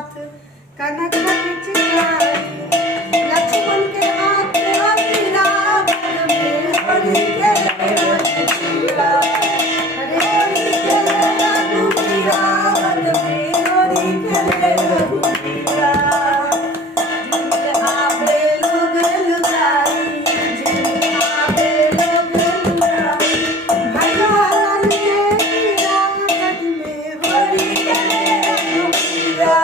हाथ कनक चिराई लक्ष्मण के हाथ अमीरा पग में होली खेले रघुवीरा हरे होली खेले रघुवीरा पग में होली खेले रघुवीरा जिनके आवे लोग लुगाई जिनके आवे लोग लुगाई भैया लाल के वीरा पग में होली खेले रघुवीरा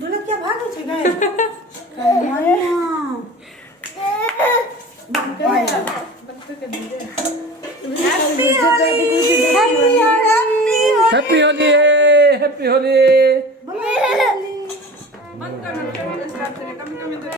ढोलकिया भागे छै गए हैप्पी होली हैप्पी होली बंद करना स्टार्ट करें कमी कमी